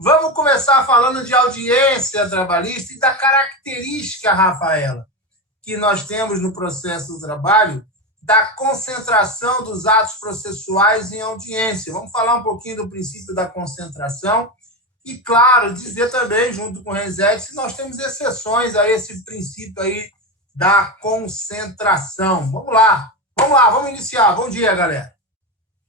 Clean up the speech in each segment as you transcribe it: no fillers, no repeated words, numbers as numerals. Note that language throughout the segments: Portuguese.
Vamos começar falando de audiência trabalhista e da característica, Rafaela, que nós temos no processo do trabalho, da concentração dos atos processuais em audiência. Vamos falar um pouquinho do princípio da concentração e, claro, dizer também, junto com o Renzetti, se nós temos exceções a esse princípio aí da concentração. Vamos iniciar. Bom dia, galera.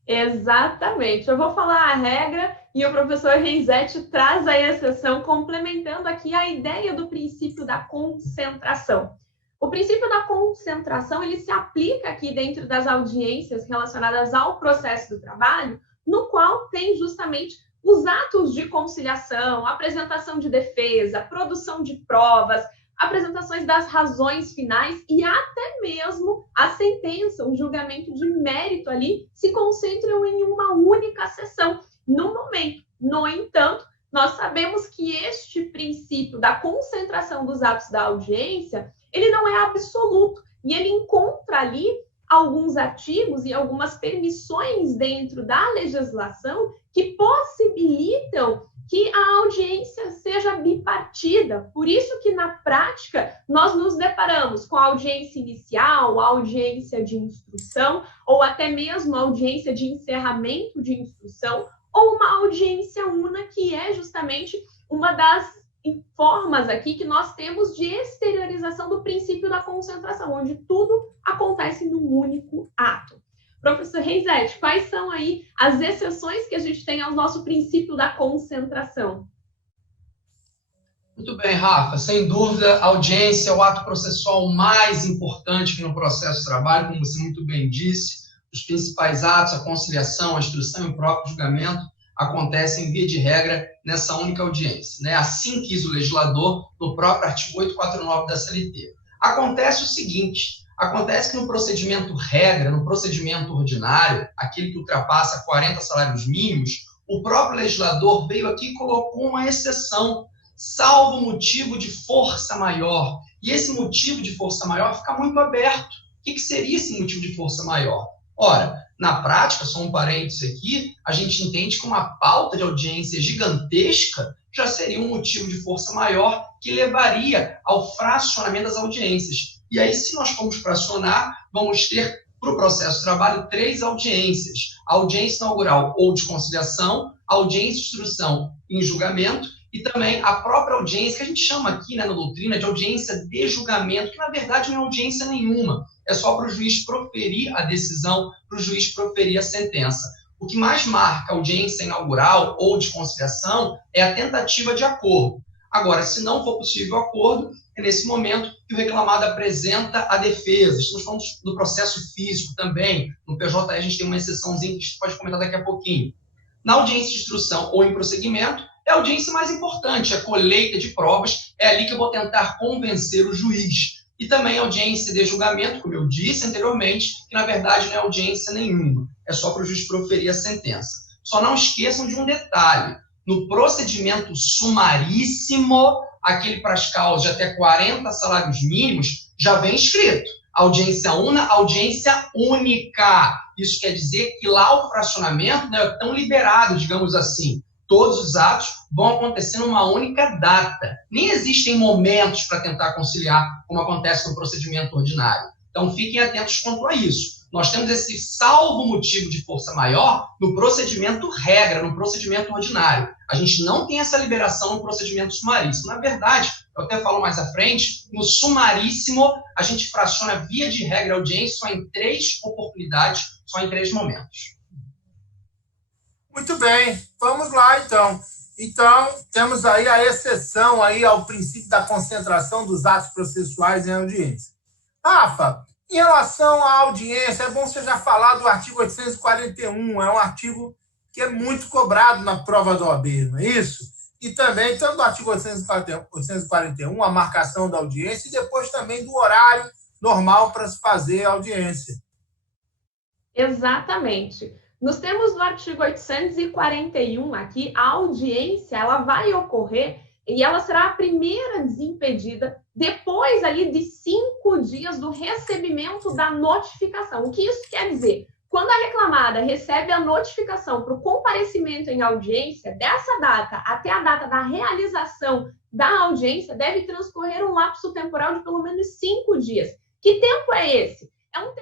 Exatamente. Eu vou falar a regra e o professor Renzetti traz a exceção, complementando aqui a ideia do princípio da concentração. O princípio da concentração, ele se aplica aqui dentro das audiências relacionadas ao processo do trabalho, no qual tem justamente os atos de conciliação, apresentação de defesa, produção de provas, apresentações das razões finais e até mesmo a sentença, o julgamento de mérito ali, se concentram em uma única sessão no momento. No entanto, nós sabemos que este princípio da concentração dos atos da audiência, ele não é absoluto e ele encontra ali alguns artigos e algumas permissões dentro da legislação que possibilitam que a audiência seja bipartida. Por isso que, na prática, nós nos deparamos com a audiência inicial, a audiência de instrução, ou até mesmo a audiência de encerramento de instrução, ou uma audiência una, que é justamente uma das formas aqui que nós temos de exteriorização do princípio da concentração, onde tudo acontece num único ato. Professor Renzetti, quais são aí as exceções que a gente tem ao nosso princípio da concentração? Muito bem, Rafa. Sem dúvida, a audiência é o ato processual mais importante que no processo de trabalho, como você muito bem disse. Os principais atos, a conciliação, a instrução e o próprio julgamento, acontecem, via de regra, nessa única audiência, né? Assim quis o legislador, no próprio artigo 849 da CLT. Acontece o seguinte: acontece que no procedimento regra, no procedimento ordinário, aquele que ultrapassa 40 salários mínimos, o próprio legislador veio aqui e colocou uma exceção, salvo motivo de força maior. E esse motivo de força maior fica muito aberto. O que seria esse motivo de força maior? Ora, na prática, só um parênteses aqui, a gente entende que uma pauta de audiência gigantesca já seria um motivo de força maior que levaria ao fracionamento das audiências. E aí, se nós formos fracionar, vamos ter, para o processo de trabalho, 3 audiências. A audiência inaugural ou de conciliação, a audiência de instrução em julgamento e também a própria audiência, que a gente chama aqui, né, na doutrina, de audiência de julgamento, que na verdade não é audiência nenhuma. É só para o juiz proferir a decisão, para o juiz proferir a sentença. O que mais marca a audiência inaugural ou de conciliação é a tentativa de acordo. Agora, se não for possível o acordo, é nesse momento que o reclamado apresenta a defesa. Estamos falando do processo físico também. No PJ a gente tem uma exceçãozinha que a gente pode comentar daqui a pouquinho. Na audiência de instrução ou em prosseguimento, é a audiência mais importante, a colheita de provas, é ali que eu vou tentar convencer o juiz. E também a audiência de julgamento, como eu disse anteriormente, que na verdade não é audiência nenhuma, é só para o juiz proferir a sentença. Só não esqueçam de um detalhe: no procedimento sumaríssimo, aquele para as causas de até 40 salários mínimos, já vem escrito audiência una, audiência única. Isso quer dizer que lá o fracionamento não é tão liberado, digamos assim. Todos os atos vão acontecer numa única data. Nem existem momentos para tentar conciliar, como acontece no procedimento ordinário. Então, fiquem atentos quanto a isso. Nós temos esse salvo motivo de força maior no procedimento regra, no procedimento ordinário. A gente não tem essa liberação no procedimento sumaríssimo. Na verdade, eu até falo mais à frente, no sumaríssimo, a gente fraciona via de regra a audiência só em 3 oportunidades, só em 3 momentos. Muito bem, vamos lá então. Então, temos aí a exceção aí ao princípio da concentração dos atos processuais em audiência. Rafa, em relação à audiência, é bom você já falar do artigo 841, é um artigo que é muito cobrado na prova da OAB, não é isso? E também, tanto do artigo 841, a marcação da audiência, e depois também do horário normal para se fazer a audiência. Exatamente. Nos termos do artigo 841 aqui, a audiência ela vai ocorrer e ela será a primeira desimpedida depois ali de 5 dias do recebimento da notificação. O que isso quer dizer? Quando a reclamada recebe a notificação para o comparecimento em audiência, dessa data até a data da realização da audiência, deve transcorrer um lapso temporal de pelo menos 5 dias. Que tempo é esse? É um tempo